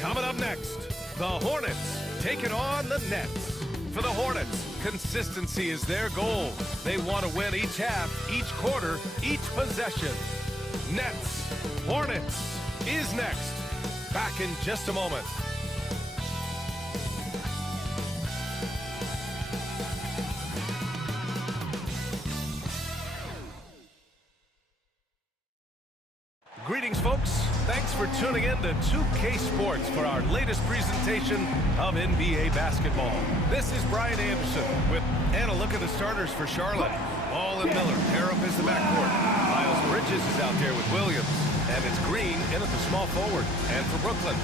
Coming up next, the Hornets taking on the Nets. For the Hornets, consistency is their goal. They want to win each half, each quarter, each possession. Nets, Hornets is next. Back in just a moment. Greetings, folks. Thanks for tuning in to 2K Sports for our latest presentation of NBA basketball. This is Brian Anderson and a look at the starters for Charlotte. Ball and Miller pair up as the backcourt. Miles Bridges is out there with Williams. And it's Green in at the small forward. And for Brooklyn,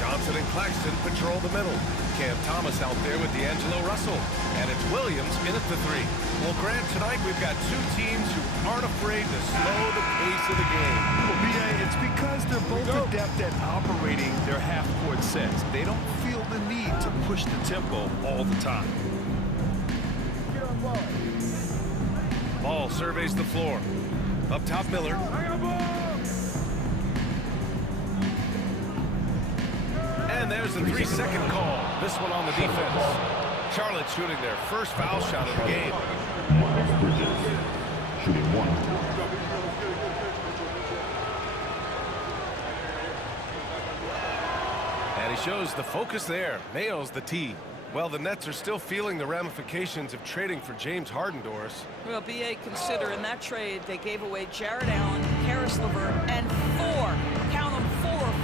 Johnson and Claxton patrol the middle. Cam Thomas out there with D'Angelo Russell. And it's Williams in at the three. Well, Grant, tonight we've got two teams who aren't afraid to slow the pace of the game. Well, BA, it's because they're both adept at operating their half-court sets. They don't feel the need to push the tempo all the time. Ball surveys the floor. Up top, Miller. And there's the 3-second call. This one on the defense. Charlotte shooting their first foul shot of the game. Miles Bridges, shooting one. And he shows the focus there. Nails the tee. Well, the Nets are still feeling the ramifications of trading for James Harden, Doris. Well, BA, consider in that trade they gave away Jared Allen, Karis LeVert, and four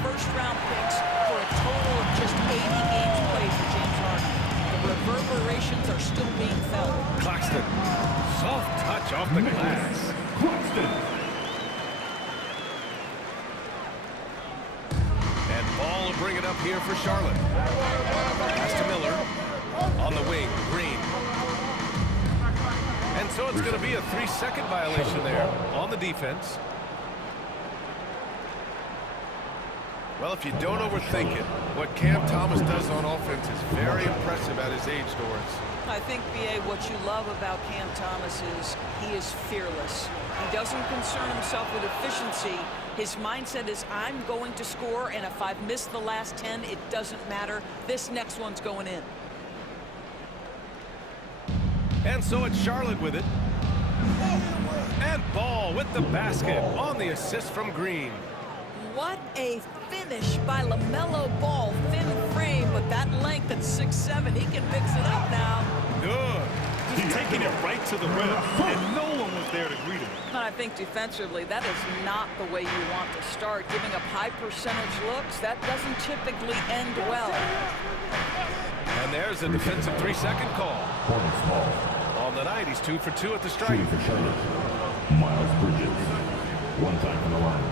first-round picks for a total of just 80 games played for James Harden. The reverberations are still being felt. Claxton, soft touch off the glass. Claxton. And Ball will bring it up here for Charlotte. Pass to Miller. On the wing, Green. And so it's going to be a 3-second violation there on the defense. Well, if you don't overthink it, what Cam Thomas does on offense is very impressive at his age, Doris. I think, BA, what you love about Cam Thomas is he is fearless. He doesn't concern himself with efficiency. His mindset is, I'm going to score, and if I've missed the last 10, it doesn't matter. This next one's going in. And so it's Charlotte with it. And Ball with the basket on the assist from Green. What a finish by LaMelo Ball. Thin frame, but that length at 6'7", he can mix it up now. Good. He's taking it right to the rim, and no one was there to greet him. And I think defensively, that is not the way you want to start. Giving up high percentage looks, that doesn't typically end well. And there's a defensive 3-second call. Hornets ball. On the night, he's 2 for 2 at the stripe. Shooting for Charlotte. Miles Bridges. One time from the line.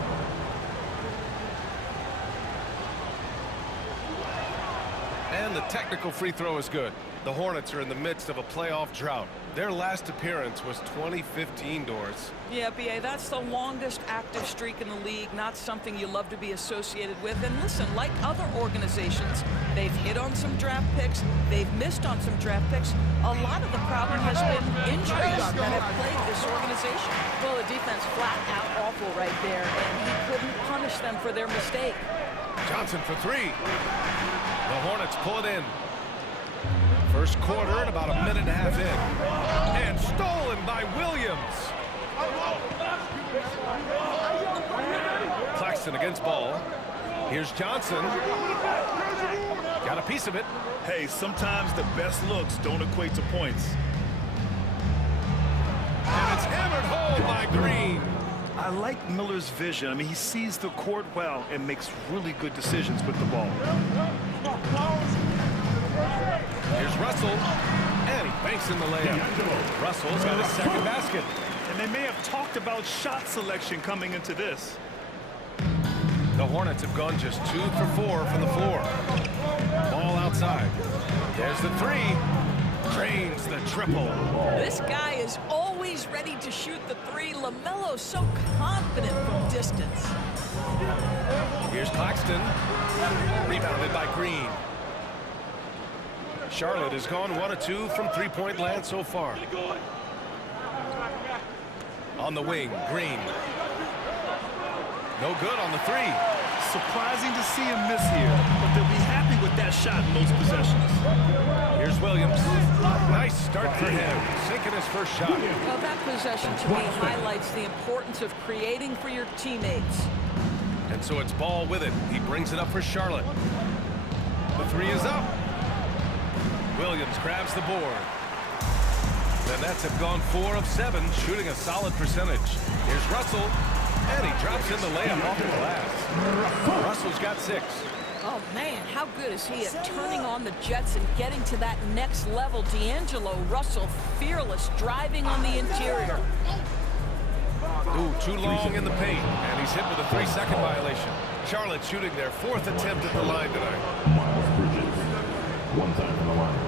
And the technical free throw is good. The Hornets are in the midst of a playoff drought. Their last appearance was 2015, Doris. Yeah, BA, that's the longest active streak in the league, not something you love to be associated with. And listen, like other organizations, they've hit on some draft picks, they've missed on some draft picks. A lot of the problem has been injuries that have plagued this organization. Well, the defense flat out awful right there, and he couldn't punish them for their mistake. Johnson for 3. The Hornets pull it in. First quarter and about a minute and a half in. And stolen by Williams. Claxton against Ball. Here's Johnson. Got a piece of it. Hey, sometimes the best looks don't equate to points. And it's hammered home by Green. I like Miller's vision. I mean, he sees the court well and makes really good decisions with the ball. Here's Russell, and he banks in the layup. Russell's got his second basket. And they may have talked about shot selection coming into this. The Hornets have gone just 2 for 4 from the floor. Ball outside. There's the 3. Drains the triple. This guy is always ready to shoot the 3. LaMelo's so confident from distance. Here's Claxton. Rebounded by Green. Charlotte has gone 1 of 2 from three-point land so far. On the wing, Green. No good on the 3. Surprising to see him miss here, but they'll be happy with that shot in most possessions. Here's Williams. Nice start for him. Sinking his first shot. Well, that possession to me highlights the importance of creating for your teammates. And so it's Ball with it. He brings it up for Charlotte. The three is up. Williams grabs the board. The Nets have gone 4 of 7, shooting a solid percentage. Here's Russell, and he drops in the layup off the glass. Russell's got 6. Oh, man, how good is he at turning on the Jets and getting to that next level? D'Angelo Russell, fearless, driving on the interior. Ooh, too long in the paint, and he's hit with a 3-second violation. Charlotte shooting their 4th attempt at the line tonight. Miles Bridges. One time from the line.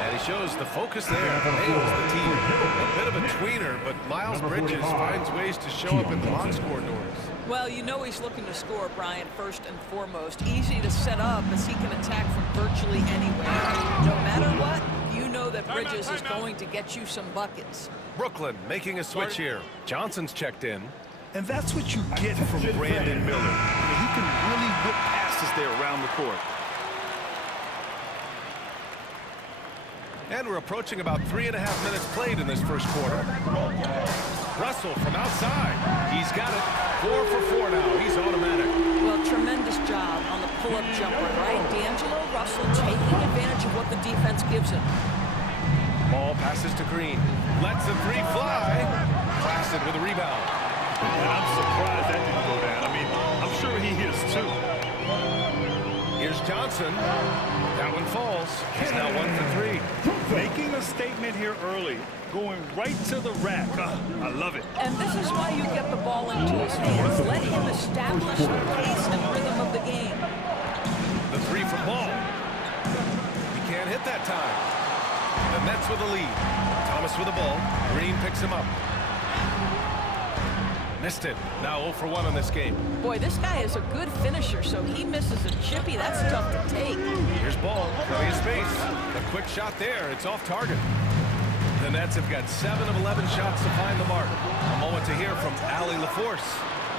And he shows the focus there. Nails the team. A bit of a tweener, but Miles Bridges finds ways to show up in the box score doors. Well, you know he's looking to score, Brian, first and foremost. Easy to set up as he can attack from virtually anywhere. No matter what, you know that Bridges is going to get you some buckets. Brooklyn making a switch here. Johnson's checked in. And that's what you get from Brandon Miller. I mean, he can really whip passes there around the court. And we're approaching about 3.5 minutes played in this first quarter. Russell from outside. He's got it. 4 for 4 now. He's automatic. Well, tremendous job on the pull-up jumper, right? D'Angelo Russell taking advantage of what the defense gives him. Ball passes to Green. Lets the 3 fly. Claxton with a rebound. And I'm surprised that didn't go down. I mean, I'm sure he is too. Here's Johnson. That one falls. He's now 1 for 3. Making a statement here early. Going right to the rack. I love it. And this is why you get the ball into his hands. Let him establish the pace and rhythm of the game. The 3 from Ball. He can't hit that time. The Nets with the lead. Thomas with the ball. Green picks him up. Missed it. Now 0 for 1 on this game. Boy, this guy is a good finisher, so he misses a chippy. That's tough to take. Here's Ball. Plenty of space. A quick shot there. It's off target. The Nets have got 7 of 11 shots to find the mark. A moment to hear from Allie LaForce.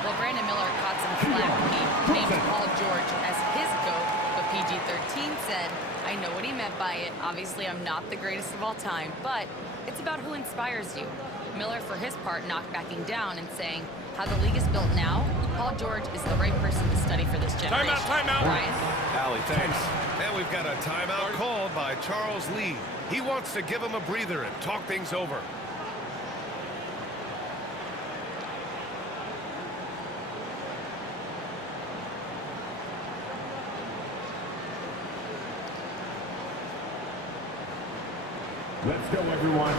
Well, Brandon Miller caught some flack when he named Paul George as his GOAT, but PG-13 said, I know what he meant by it. Obviously, I'm not the greatest of all time, but it's about who inspires you. Miller, for his part, not backing down and saying, how the league is built now, Paul George is the right person to study for this generation. Timeout. Brian? Allie, thanks. And we've got a timeout called by Charles Lee. He wants to give him a breather and talk things over. Let's go, everyone.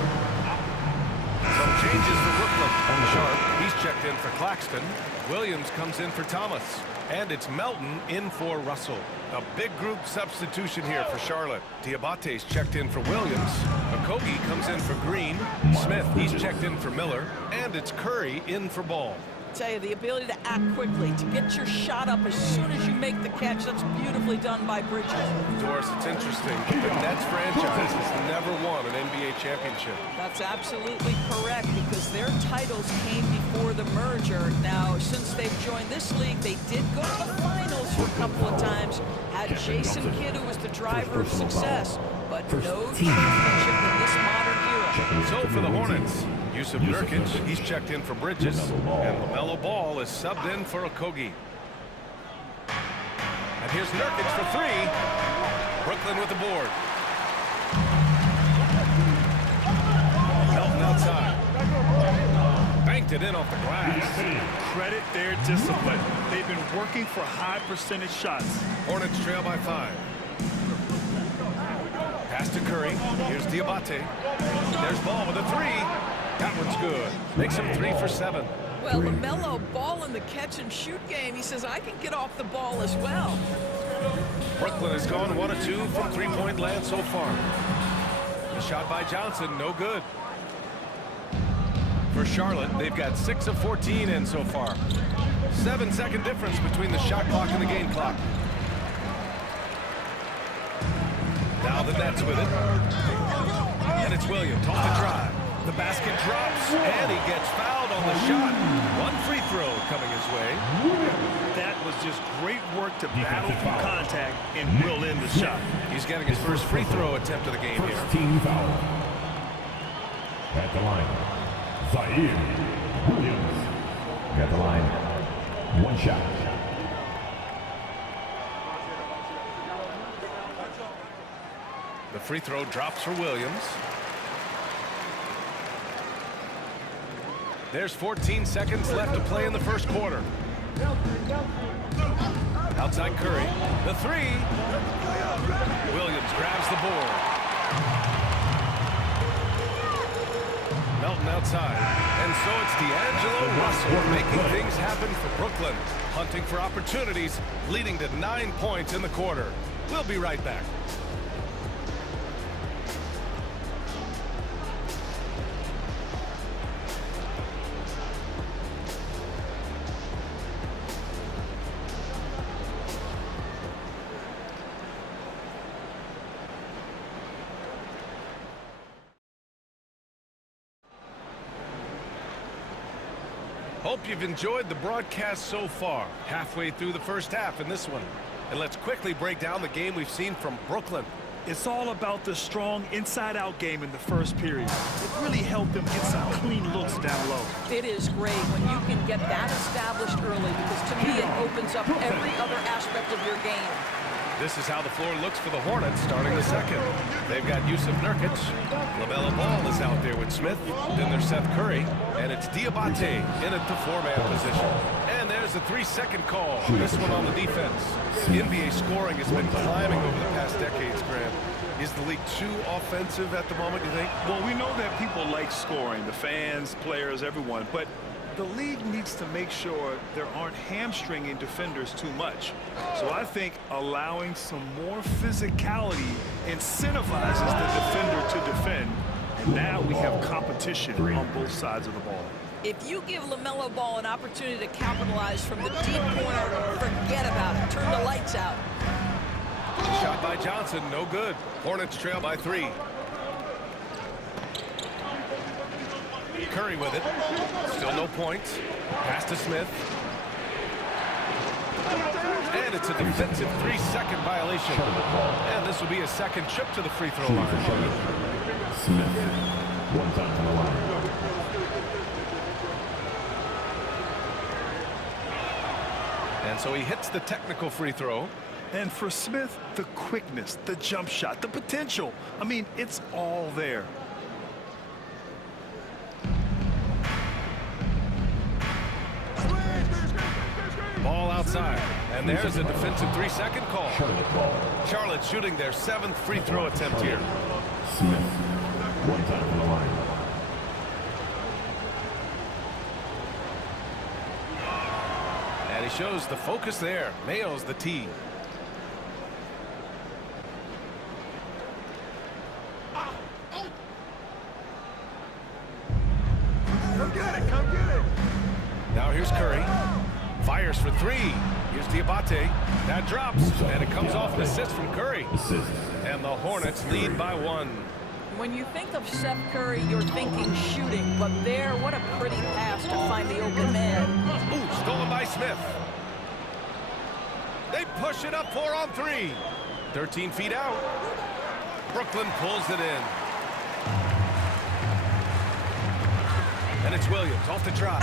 Some changes for Brooklyn. Sharp, he's checked in for Claxton. Williams comes in for Thomas. And it's Melton in for Russell. A big group substitution here for Charlotte. Diabate's checked in for Williams. Okogie comes in for Green. Smith, he's checked in for Miller. And it's Curry in for Ball. Tell you, the ability to act quickly, to get your shot up as soon as you make the catch, that's beautifully done by Bridges. Doris, it's interesting. The Nets franchise has never won an NBA championship. That's absolutely correct, because their titles came before the merger. Now, since they've joined this league, they did go to the finals for a couple of times. Had Jason Kidd, who was the driver of success, but no championship in this modern era. So for the Hornets, Yusuf Nurkic, he's checked in for Bridges, and LaMelo Ball is subbed in for Okogie. And here's Nurkic for 3. Brooklyn with the board. Melton outside. Banked it in off the glass. Credit their discipline. They've been working for high percentage shots. Hornets trail by 5. Pass to Curry. Here's Diabate. There's Ball with a 3. That one's good. Makes him 3 for 7. Well, LaMelo Ball in the catch-and-shoot game, he says, I can get off the ball as well. Brooklyn has gone 1 of 2 from three-point land so far. The shot by Johnson, no good. For Charlotte, they've got 6 of 14 in so far. 7-second difference between the shot clock and the game clock. Now the Nets with it. And it's Williams off the drive. The basket drops, and he gets fouled on the shot. One free throw coming his way. That was just great work to battle through contact and will in the shot. He's getting his first free throw attempt of the game here. First team foul. At the line, Zaire Williams. At the line, one shot. The free throw drops for Williams. There's 14 seconds left to play in the first quarter. Outside Curry. The three. Williams grabs the board. Melton outside. And so it's D'Angelo Russell making things happen for Brooklyn. Hunting for opportunities, leading to 9 points in the quarter. We'll be right back. Hope you've enjoyed the broadcast so far. Halfway through the first half in this one. And let's quickly break down the game we've seen from Brooklyn. It's all about the strong inside-out game in the first period. It really helped them get some clean looks down low. It is great when you can get that established early because to me it opens up every other aspect of your game. This is how the floor looks for the Hornets starting the second. They've got Yusuf Nurkic. LaMelo Ball is out there with Smith. Then there's Seth Curry. And it's Diabate in at the four-man position. And there's a 3-second call. This one on the defense. NBA scoring has been climbing over the past decades, Grant. Is the league too offensive at the moment, you think? Well, we know that people like scoring, the fans, players, everyone, but the league needs to make sure there aren't hamstringing defenders too much. So I think allowing some more physicality incentivizes the defender to defend. And now we have competition on both sides of the ball. If you give LaMelo Ball an opportunity to capitalize from the deep corner, forget about it. Turn the lights out. Shot by Johnson, no good. Hornets trail by 3. Curry with it. Still no points. Pass to Smith. And it's a defensive 3-second violation. And this will be a second trip to the free throw line. Smith, one time from the line. And so he hits the technical free throw. And for Smith, the quickness, the jump shot, the potential. I mean, it's all there. Ball outside. And there's a defensive 3-second call. Charlotte shooting their 7th free throw attempt here. Smith, one time from the line. And he shows the focus there. Nails the tee. Come get it, come get it. Now here's Curry. Fires for 3. Here's Diabate. That drops, and it comes off an assist from Curry. Assist. And the Hornets lead by 1. When you think of Seth Curry, you're thinking shooting, but there, what a pretty pass to find the open man. Ooh, stolen by Smith. They push it up 4 on 3. 13 feet out. Brooklyn pulls it in. And it's Williams off the drop.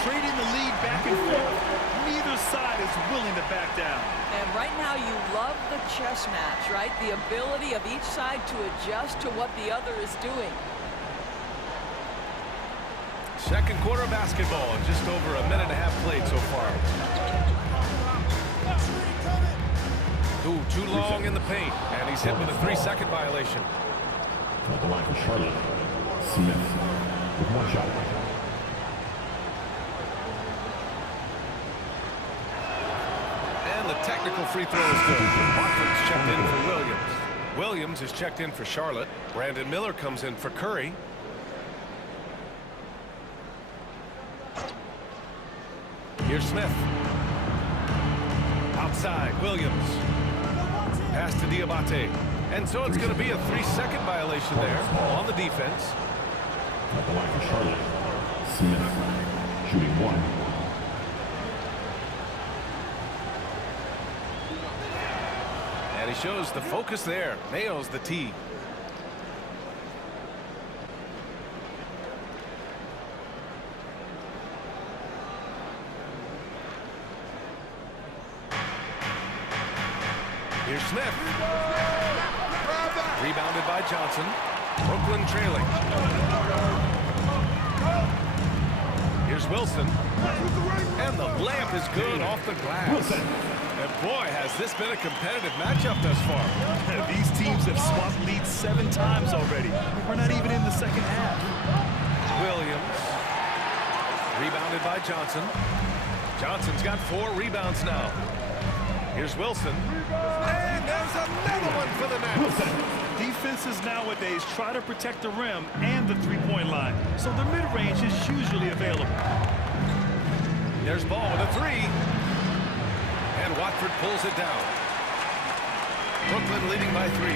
Trading the lead back and forth. Neither side is willing to back down. And right now you love the chess match, right? The ability of each side to adjust to what the other is doing. Second quarter basketball, just over a minute and a half played so far. Ooh, too long in the paint, and he's hit with a 3-second violation. At the line for Charlotte, Smith with one shot. And the technical free throw is good. Watford's checked in for Williams. Williams is checked in for Charlotte. Brandon Miller comes in for Curry. Here's Smith. Outside, Williams. Pass to Diabate. And so it's going to be a 3-second violation there on the defense. At the line for Charlotte, Smith, shooting 1. And he shows the focus there. Nails the tee. Here's Smith. Rebounded by Johnson. Brooklyn trailing. Here's Wilson. And the layup is good off the glass. And boy, has this been a competitive matchup thus far. These teams have swapped leads 7 times already. We're not even in the second half. Williams. Rebounded by Johnson. Johnson's got 4 rebounds now. Here's Wilson. And there's another one for the Nets. Defenses nowadays try to protect the rim and the three-point line, so the mid-range is usually available. There's Ball with a 3. And Watford pulls it down. Brooklyn leading by 3.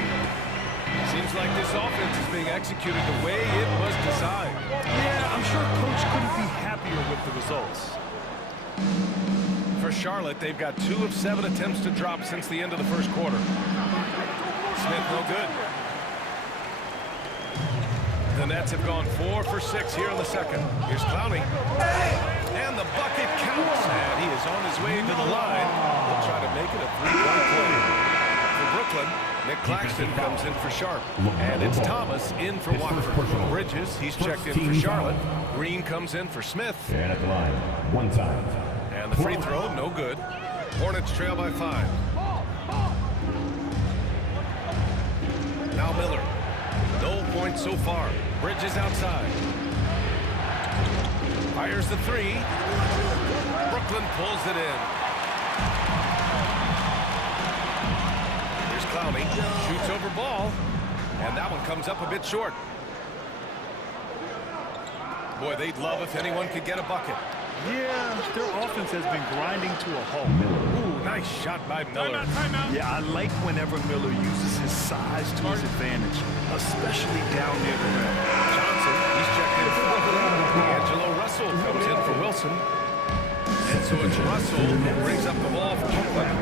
Seems like this offense is being executed the way it was designed. Yeah, I'm sure Coach couldn't be happier with the results. For Charlotte, they've got 2 of 7 attempts to drop since the end of the first quarter. Smith no good. The Nets have gone 4 for 6 here in the second. Here's Clowney. And the bucket counts. And he is on his way to the line. He'll try to make it a 3-point play. For Brooklyn, Nick Claxton comes in for Sharp. And it's Thomas in for Watford. Bridges, he's checked in for Charlotte. Green comes in for Smith. And at the line, 1 time. And the free throw, no good. Hornets trail by 5. Now Miller. No points so far. Bridges outside. Fires the 3. Brooklyn pulls it in. Here's Clowney. Shoots over Ball. And that one comes up a bit short. Boy, they'd love if anyone could get a bucket. Yeah, their offense has been grinding to a halt. Ooh, nice shot by Miller. Yeah, I like whenever Miller uses his size to his advantage, especially down near the rim. Johnson, he's checked in for Brooklyn. D'Angelo Russell comes in for Wilson. And so it's Russell who brings up the ball for Brooklyn.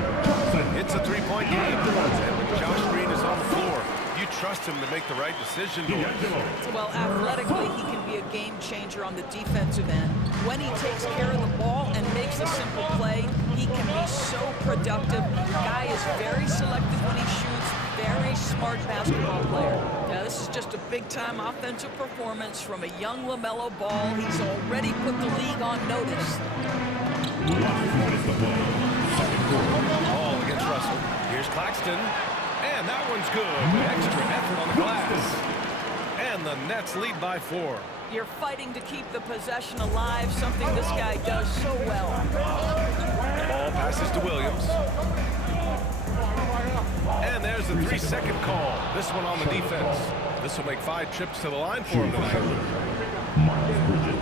It's a 3-point game. And when Josh Green is on the floor, you trust him to make the right decision. Well, athletically, he can be a game changer on the defensive end. When he takes care of the ball and makes a simple play, he can be so productive. Guy is very selective when he shoots. Very smart basketball player. Now, this is just a big-time offensive performance from a young LaMelo Ball. He's already put the league on notice. Ball against Russell. Here's Claxton. And that one's good. Extra effort on the glass. And the Nets lead by 4. You're fighting to keep the possession alive, something this guy does so well. Ball passes to Williams. And there's the 3-second call. This one on the defense. This will make 5 trips to the line for him tonight. Miles Bridges,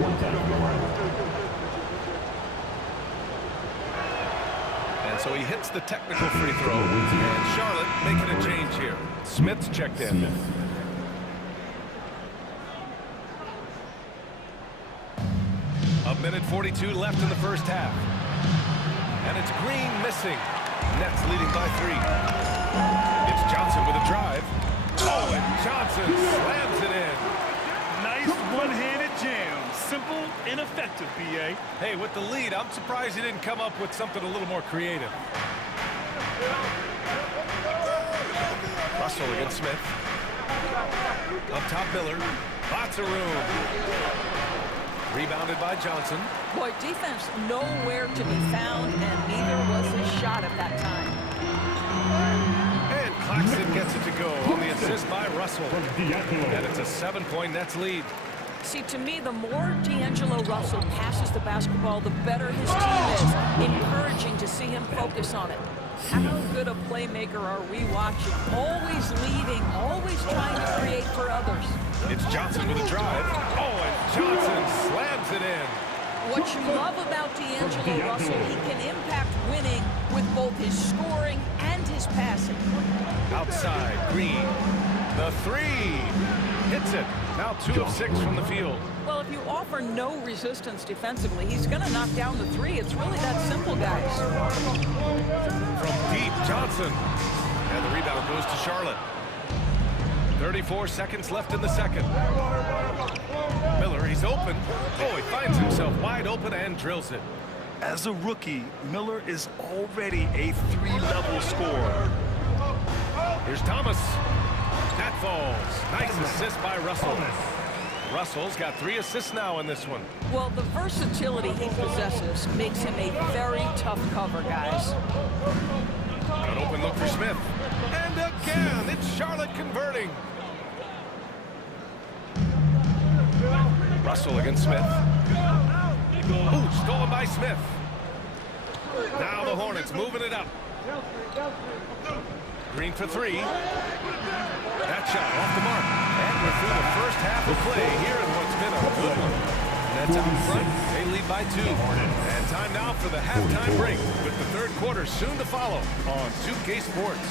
1 time on the line. And so he hits the technical free throw. And Charlotte making a change here. Smith's checked in. Smith. A minute 42 left in the first half. And it's Green missing. Nets leading by 3. It's Johnson with a drive. Oh, and Johnson slams it in. Nice one-handed jam. Simple and effective, B.A. Hey, with the lead, I'm surprised he didn't come up with something a little more creative. Russell against Smith. Up top, Miller. Lots of room. Rebounded by Johnson. Boy, defense nowhere to be found, and neither was his shot at that time. And Claxton gets it to go on the assist by Russell. And it's a 7-point Nets lead. See, to me, the more D'Angelo Russell passes the basketball, the better his team is. Encouraging to see him focus on it. How good a playmaker are we watching? Always leading, always trying to create for others. It's Johnson with a drive. Oh, and Johnson slams it in. What you love about D'Angelo Russell, he can impact winning with both his scoring and and his passing. Outside, Green. The three. Hits it. Now 2 of 6 from the field. Well, if you offer no resistance defensively, he's going to knock down the three. It's really that simple, guys. From deep, Johnson. And the rebound goes to Charlotte. 34 seconds left in the second. Miller, he's open. Oh, he finds himself wide open and drills it. As a rookie, Miller is already a 3-level scorer. Here's Thomas. That falls. Nice assist by Russell. Russell's got 3 assists now in this one. Well, the versatility he possesses makes him a very tough cover, guys. An open look for Smith. And again, it's Charlotte converting. Russell against Smith. Ooh, stolen by Smith. Now the Hornets moving it up. Green for 3. That shot off the mark. And we're through the first half of play here in what's been a good one. Nets out front. They lead by 2. And time now for the halftime break with the third quarter soon to follow on 2K Sports.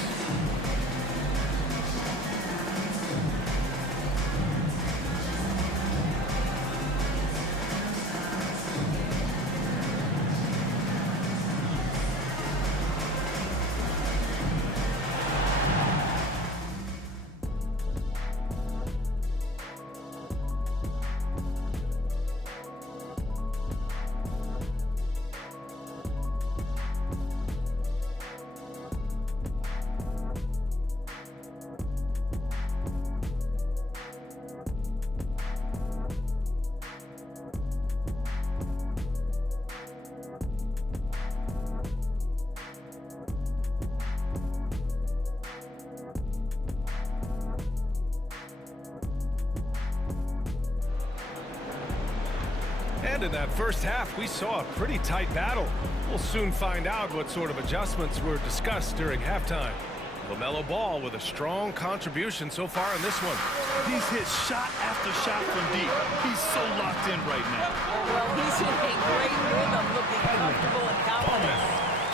And in that first half, we saw a pretty tight battle. We'll soon find out what sort of adjustments were discussed during halftime. LaMelo Ball with a strong contribution so far in this one. He's hit shot after shot from deep. He's so locked in right now. Well, he's in a great rhythm, looking comfortable and confident.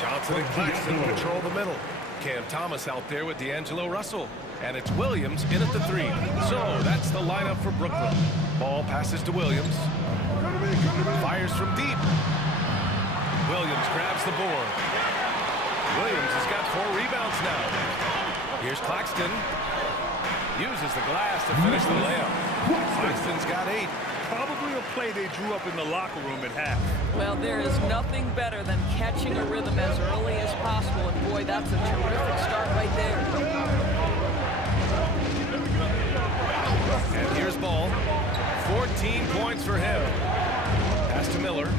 Johnson and Claxton control the middle. Cam Thomas out there with D'Angelo Russell. And it's Williams in at the 3. So that's the lineup for Brooklyn. Ball passes to Williams. Fires from deep. Williams grabs the board. Williams has got 4 rebounds now. Here's Claxton. Uses the glass to finish the layup. Claxton's got 8. Probably a play they drew up in the locker room at half. Well, there is nothing better than catching a rhythm as early as possible. And boy, that's a terrific start right there. And here's Ball. 14 points for him. Pass to Miller.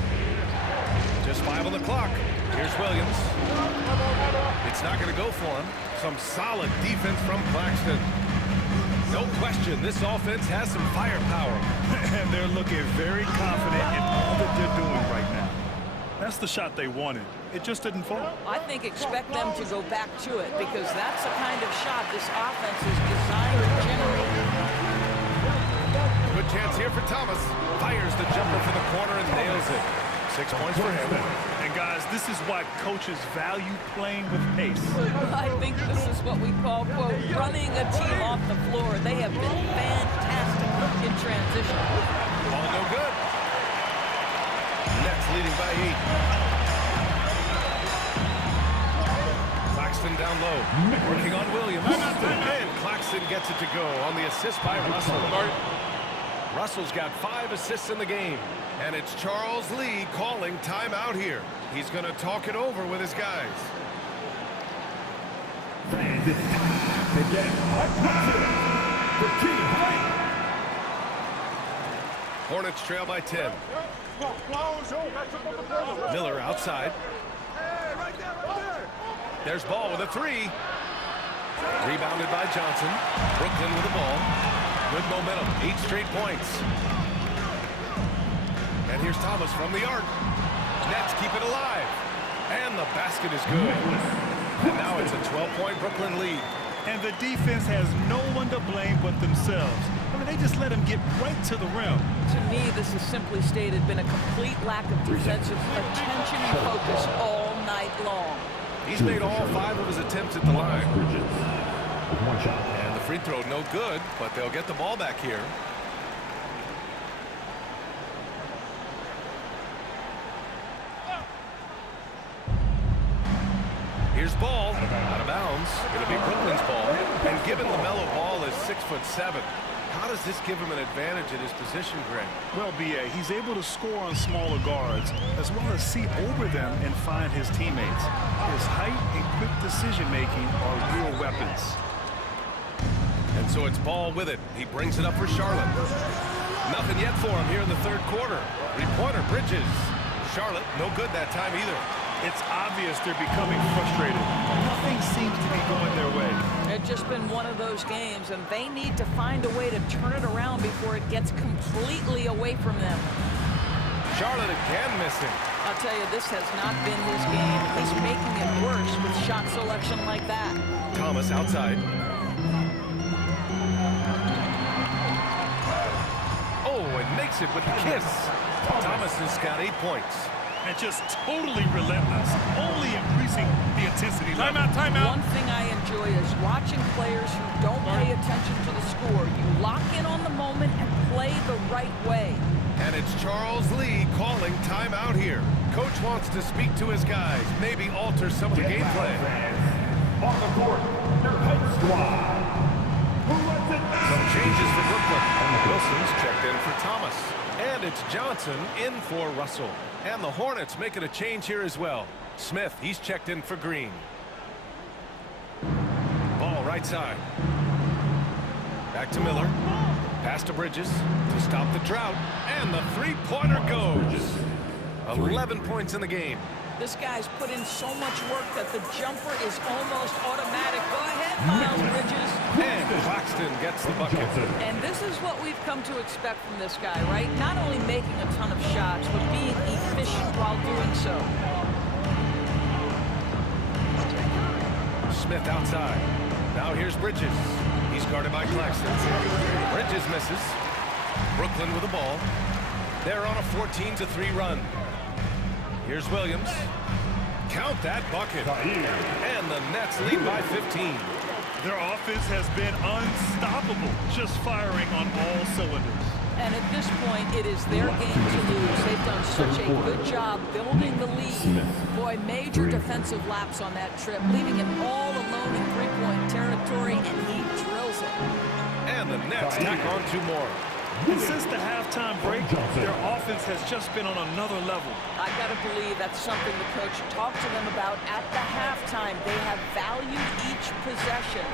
Just 5 on the clock. Here's Williams. It's not going to go for him. Some solid defense from Claxton. No question, this offense has some firepower. And they're looking very confident in all that they're doing right now. That's the shot they wanted. It just didn't fall. I think expect them to go back to it because that's the kind of shot this offense is designed to generate. Good chance here for Thomas. Fires the jumper for the corner and nails it. 6 points for him. And guys, this is why coaches value playing with pace. I think this is what we call, quote, running a team off the floor. They have been fantastic in transition. Ball no good. Nets leading by 8. Claxton down low. Working on Williams. And Claxton gets it to go on the assist by Russell. Russell's got 5 assists in the game. And it's Charles Lee calling timeout here. He's going to talk it over with his guys. Hornets trail by 10. Miller outside. There's Ball with a 3. Rebounded by Johnson. Brooklyn with the ball. Good momentum. 8 straight points. And here's Thomas from the arc. Nets keep it alive. And the basket is good. And now it's a 12-point Brooklyn lead. And the defense has no one to blame but themselves. I mean, they just let him get right to the rim. To me, this is simply stated been a complete lack of defensive attention and focus all night long. He's made all 5 of his attempts at the line. Bridges with 1 shot. And the free throw no good, but they'll get the ball back here. Here's ball, out of bounds. It'll be Brooklyn's ball. And given LaMelo Ball is 6'7", how does this give him an advantage at his position, Greg? Well, B.A., he's able to score on smaller guards, as well as see over them and find his teammates. His height and quick decision-making are real weapons. And so it's Ball with it. He brings it up for Charlotte. Nothing yet for him here in the 3rd quarter. 3-pointer, Bridges. Charlotte, no good that time either. It's obvious they're becoming frustrated. Nothing seems to be going their way. It's just been one of those games, and they need to find a way to turn it around before it gets completely away from them. Charlotte again missing. I'll tell you, this has not been his game. He's making it worse with shot selection like that. Thomas outside. Oh, and makes it with the kiss. Thomas has got 8 points. And just totally relentless, only increasing the intensity. Timeout, timeout. One thing I enjoy is watching players who don't pay attention to the score. You lock in on the moment and play the right way. And it's Charles Lee calling timeout here. Coach wants to speak to his guys, maybe alter some of the game plan. On the court, your head squad. Who lets it? Some changes for Brooklyn. Wilson's checked in for Thomas. And it's Johnson in for Russell. And the Hornets making a change here as well. Smith, he's checked in for Green. Ball right side. Back to Miller. Pass to Bridges to stop the drought. And the 3-pointer goes. 11 points in the game. This guy's put in so much work that the jumper is almost automatic. Go ahead, Miles Bridges. And Claxton gets the bucket. And this is what we've come to expect from this guy, right? Not only making a ton of shots, but being efficient while doing so. Smith outside. Now here's Bridges. He's guarded by Claxton. Bridges misses. Brooklyn with the ball. They're on a 14-3 run. Here's Williams. Count that bucket. And the Nets lead by 15. Their offense has been unstoppable, just firing on all cylinders. And at this point, it is their game to lose. They've done such a good job building the lead. Boy, major defensive lapse on that trip, leaving him all alone in 3-point territory, and he drills it. And the Nets tack on 2 more. And since the halftime break, their offense has just been on another level. I got to believe that's something the coach talked to them about at the halftime. They have valued each possession.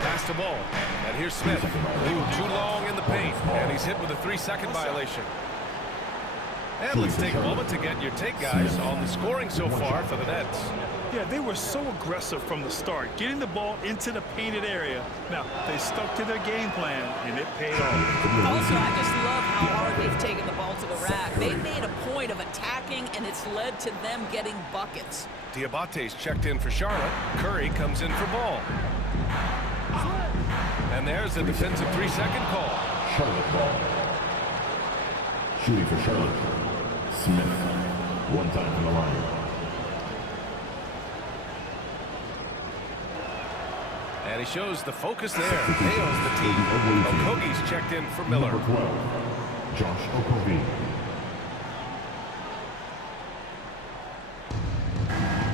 Pass the ball. And here's Smith. Too long in the paint. And he's hit with a 3-second violation. And let's take a moment to get your take, guys, on the scoring so far for the Nets. Yeah, they were so aggressive from the start, getting the ball into the painted area. Now, they stuck to their game plan, and it paid off. Also, I just love how hard they've taken the ball to the rack. They've made a point of attacking, and it's led to them getting buckets. Diabate's checked in for Charlotte. Curry comes in for Ball. And there's a defensive 3-second call. Charlotte ball. Shooting for Charlotte. Smith. 1 time from the line. And he shows the focus there. Nails the team. Okogie's checked in for Miller. Number 12, Josh Okogie.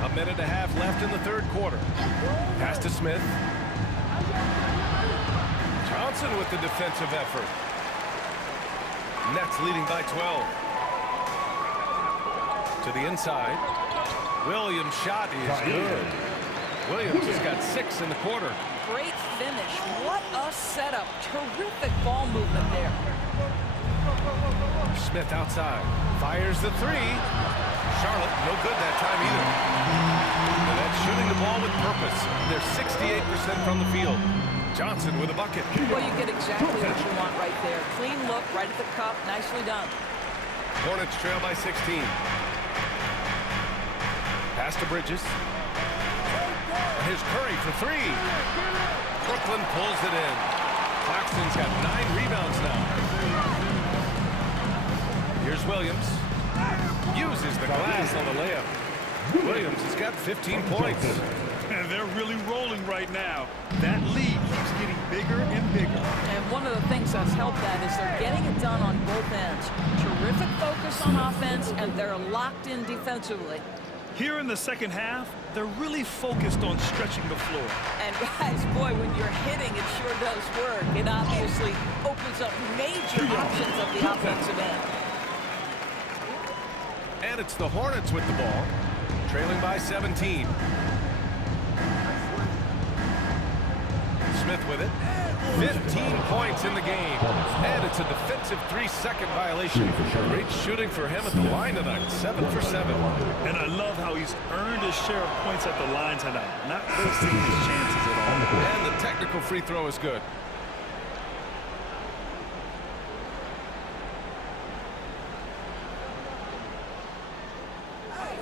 A minute and a half left in the 3rd quarter. Pass to Smith. Johnson with the defensive effort. Nets leading by 12. To the inside. Williams' shot is good. Williams has got 6 in the quarter. Great finish. What a setup. Terrific ball movement there. Smith outside. Fires the 3. Charlotte, no good that time either. And that's shooting the ball with purpose. They're 68% from the field. Johnson with a bucket. Well, you get exactly what you want right there. Clean look, right at the cup. Nicely done. Hornets trail by 16. Pass to Bridges. And here's Curry for 3. Brooklyn pulls it in. Claxton's got 9 rebounds now. Here's Williams. Uses the glass on the layup. Williams has got 15 points. And they're really rolling right now. That lead keeps getting bigger and bigger. And one of the things that's helped that is they're getting it done on both ends. Terrific focus on offense, and they're locked in defensively. Here in the second half, they're really focused on stretching the floor. And guys, boy, when you're hitting, it sure does work. It obviously opens up major options of the offensive end. And it's the Hornets with the ball, trailing by 17. Smith with it. 15 points in the game. And it's a defensive 3-second violation. Great shooting for him at the line tonight. 7 for 7. And I love how he's earned his share of points at the line tonight. Not wasting his chances at all. And the technical free throw is good.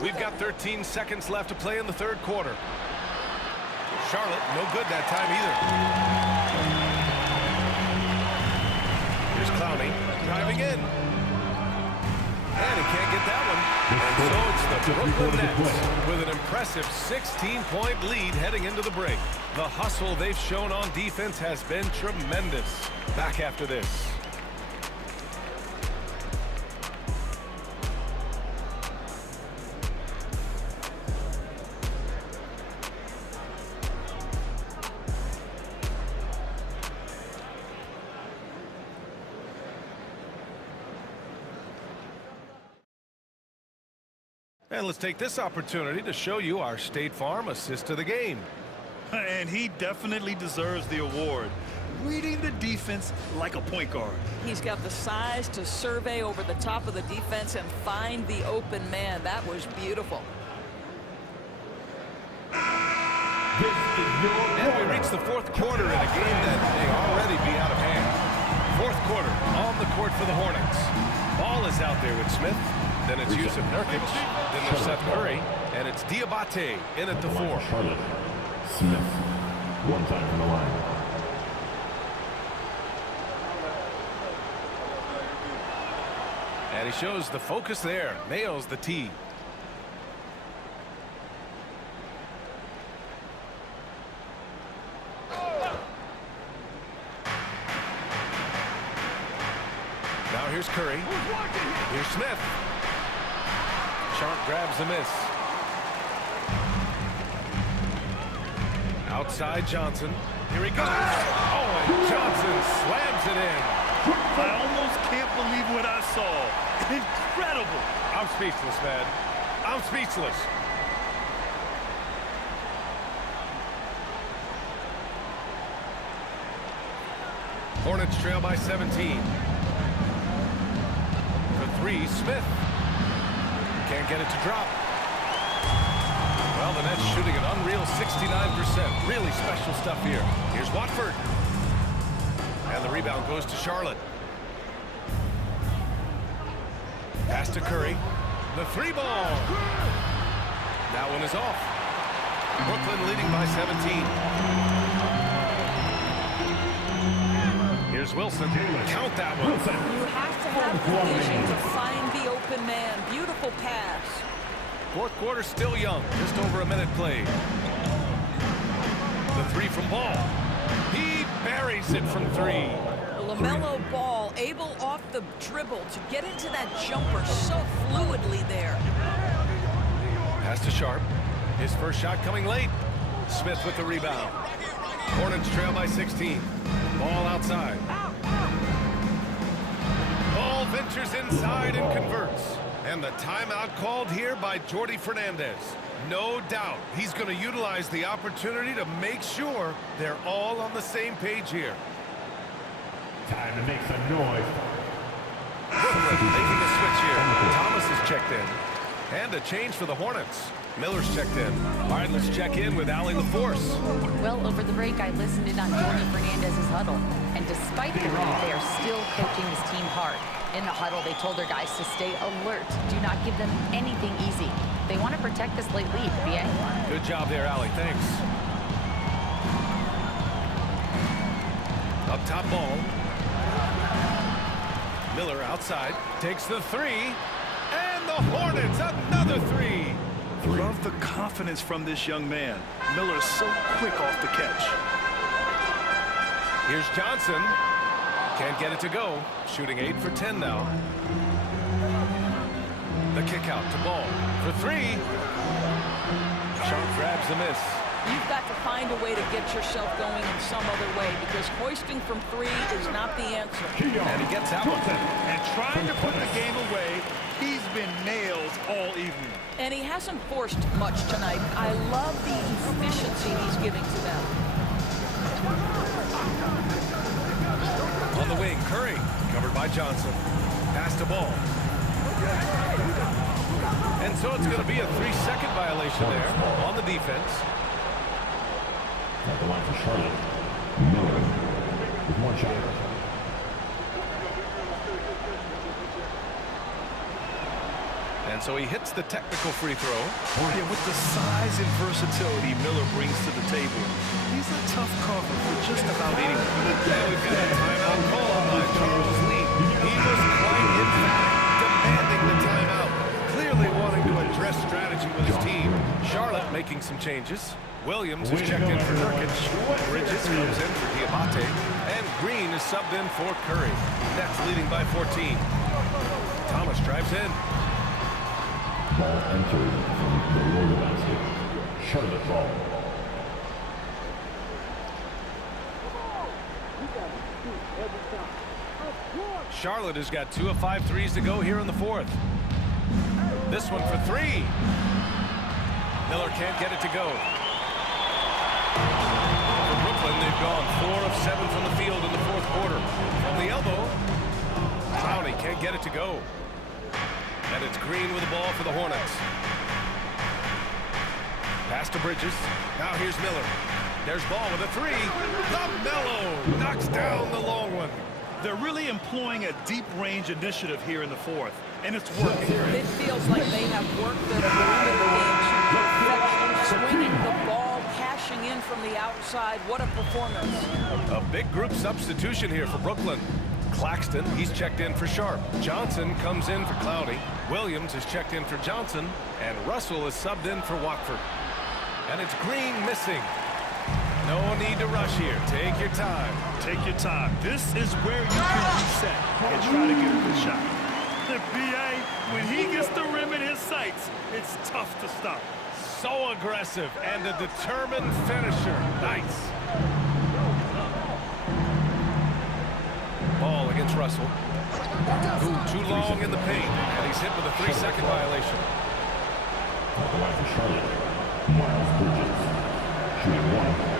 We've got 13 seconds left to play in the third quarter. Charlotte, no good that time either. Here's Clowney driving in. And he can't get that one. And so it's the Brooklyn Nets with an impressive 16-point lead heading into the break. The hustle they've shown on defense has been tremendous. Back after this. And let's take this opportunity to show you our State Farm assist of the game. And he definitely deserves the award. Reading the defense like a point guard. He's got the size to survey over the top of the defense and find the open man. That was beautiful. And we reach the fourth quarter in a game that may already be out of hand. Fourth quarter on the court for the Hornets. Ball is out there with Smith. Then it's Yusuf Nurkic. Then there's Seth Curry. And it's Diabate in at the 4. Charlotte. Smith. One time from the line. And he shows the focus there. Nails the tee. Now here's Curry. Here's Smith. Sharp grabs the miss. Outside Johnson. Here he goes. Oh, and Johnson slams it in. I almost can't believe what I saw. Incredible. I'm speechless, man. I'm speechless. Hornets trail by 17. For 3, Smith. Can't get it to drop. Well, the Nets shooting an unreal 69%. Really special stuff here. Here's Watford. And the rebound goes to Charlotte. Pass to Curry. The 3-ball. That one is off. Brooklyn leading by 17. Here's Wilson. Count that one. You have to have the vision to find the open man. Beautiful pass. Fourth quarter still young. Just over a minute played. The 3 from Ball. He buries it from 3. LaMelo Ball able off the dribble to get into that jumper so fluidly there. Pass to Sharp. His first shot coming late. Smith with the rebound. Hornets trail by 16. Ball outside. Ball ventures inside and converts. And the timeout called here by Jordi Fernandez. No doubt he's going to utilize the opportunity to make sure they're all on the same page here. Time to make some noise. Brooklyn making a switch here. Thomas is checked in. And a change for the Hornets. Miller's checked in. All right, let's check in with Allie LaForce. Well, over the break, I listened in on Jordi Fernandez's huddle. And despite the lead, they are still coaching his team hard. In the huddle, they told their guys to stay alert. Do not give them anything easy. They want to protect this late lead, BA. Good job there, Allie. Thanks. Up top Ball. Miller outside. Takes the 3. And the Hornets, another 3. Love the confidence from this young man. Miller is so quick off the catch. Here's Johnson. Can't get it to go. Shooting 8 for 10 now. The kick out to Ball for 3. Sharp grabs the miss. You've got to find a way to get yourself going in some other way, because hoisting from 3 is not the answer. And he gets out with it. And trying to put the game away, he's been nailed all evening. And he hasn't forced much tonight. I love the efficiency he's giving to them. On the wing, Curry, covered by Johnson. Pass to Ball. And so it's going to be a 3-second violation there on the defense. At the line for Charlotte, Miller with 1 shot. And so he hits the technical free throw. Yeah, with the size and versatility Miller brings to the table, he's a tough cover for just about anyone. And we've got a timeout call by Charles Lee. He was quite emphatic, demanding the timeout, clearly wanting to address strategy with his team. Charlotte making some changes. Williams is checked in for Nurkic. Bridges comes in for Diabate. And Green is subbed in for Curry. Nets leading by 14. Thomas drives in. Ball entered from the lower basket. Charlotte ball. Charlotte has got 2 of 5 threes to go here in the 4th. This one for 3. Miller can't get it to go. For Brooklyn, they've gone 4 of 7 from the field in the 4th quarter. From the elbow, Clowney can't get it to go. And it's Green with the ball for the Hornets. Pass to Bridges. Now here's Miller. There's Ball with a 3. LaMelo knocks down the long one. They're really employing a deep range initiative here in the 4th, and it's working. It feels like they have worked their perimeter game to perfection, swinging the ball, cashing in from the outside. What a performance. A big group substitution here for Brooklyn. Claxton, he's checked in for Sharp. Johnson comes in for Clowney. Williams is checked in for Johnson. And Russell is subbed in for Watford. And it's Green missing. No need to rush here. Take your time. Take your time. This is where you can reset and try to get a good shot. The PA, when he gets the rim in his sights, it's tough to stop. So aggressive and a determined finisher. Nice. Ball against Russell. Ooh, too long in the paint. And he's hit with a 3-second violation. At the line for Charlotte, Miles Bridges. Shooting 1.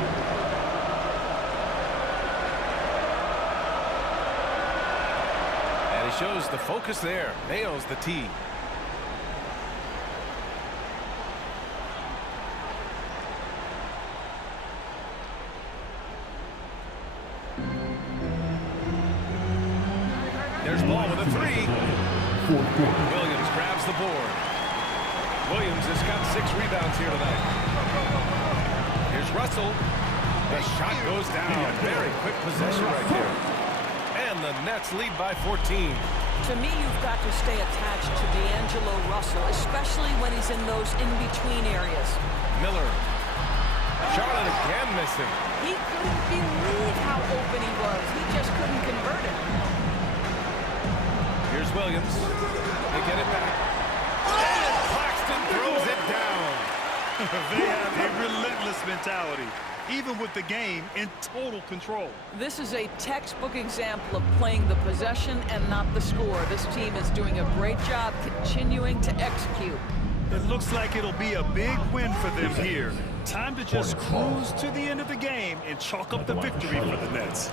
Shows the focus there. Nails the tee. There's Ball with a 3. Williams grabs the board. Williams has got 6 rebounds here tonight. Here's Russell. The shot goes down. Very quick possession right there. And the Nets lead by 14. To me, you've got to stay attached to D'Angelo Russell, especially when he's in those in-between areas. Miller. Charlotte again missing. He couldn't believe how open he was. He just couldn't convert it. Here's Williams. They get it back. And Claxton throws it down. They have a relentless mentality, even with the game in total control. This is a textbook example of playing the possession and not the score. This team is doing a great job continuing to execute. It looks like it'll be a big win for them here. Time to just cruise to the end of the game and chalk up the victory for the Nets.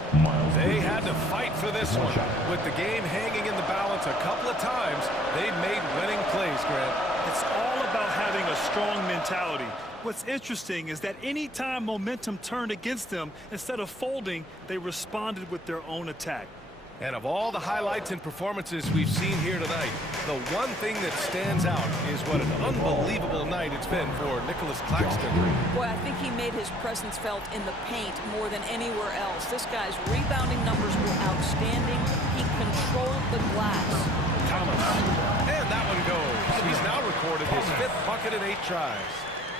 They had to fight for this one. With the game hanging in the balance a couple of times, they made winning plays, Grant. It's all about having a strong mentality. What's interesting is that anytime momentum turned against them, instead of folding, they responded with their own attack. And of all the highlights and performances we've seen here tonight, the one thing that stands out is what an unbelievable night it's been for Nicholas Claxton. Boy, I think he made his presence felt in the paint more than anywhere else. This guy's rebounding numbers were outstanding. He controlled the glass. Thomas. And that one goes. He's now recorded his 5th bucket in 8 tries.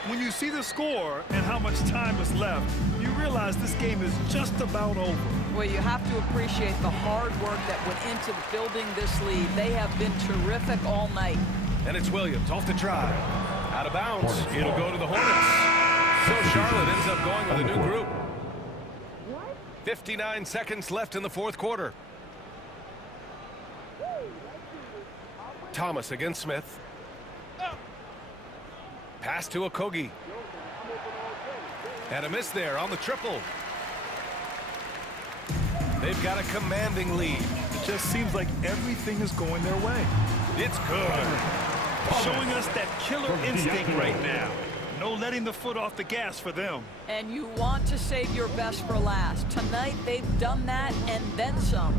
When you see the score and how much time is left, you realize this game is just about over. Well, you have to appreciate the hard work that went into building this lead. They have been terrific all night. And it's Williams off the drive. Out of bounds. It'll go to the Hornets. So Charlotte ends up going with a new group. 59 seconds left in the 4th quarter. Thomas against Smith. Pass to Okogie. And a miss there on the triple. They've got a commanding lead. It just seems like everything is going their way. It's good. Showing us that killer instinct right now. No letting the foot off the gas for them. And you want to save your best for last. Tonight, they've done that and then some.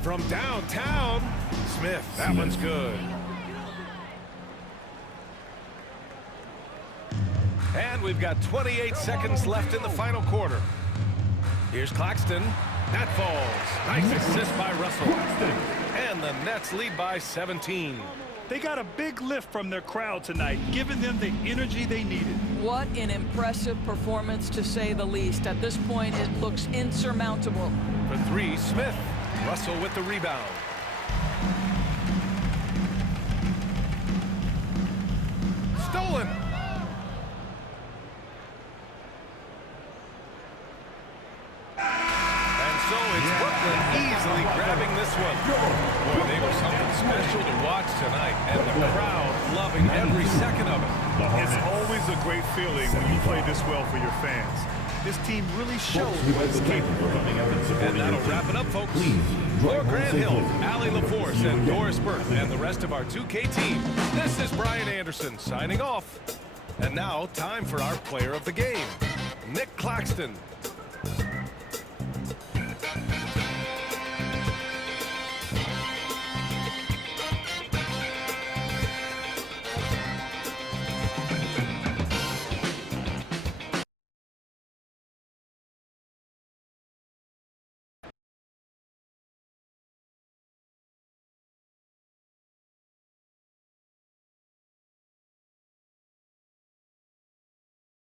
From downtown, Smith. That one's good. And we've got 28 seconds left in the final quarter. Here's Claxton. That falls. Nice assist by Russell. And the Nets lead by 17. They got a big lift from their crowd tonight, giving them the energy they needed. What an impressive performance, to say the least. At this point, it looks insurmountable. For 3, Smith. Russell with the rebound. Stolen. So it's Brooklyn easily grabbing this one. Boy, they were something special to watch tonight, and the crowd loving every second of it. It's always a great feeling when you play this well for your fans. This team really shows what it's capable of. And that'll wrap it up, folks. For Grant Hill, Allie LaForce, and Doris Burke, and the rest of our 2K team, this is Brian Anderson signing off. And now, time for our player of the game, Nick Claxton.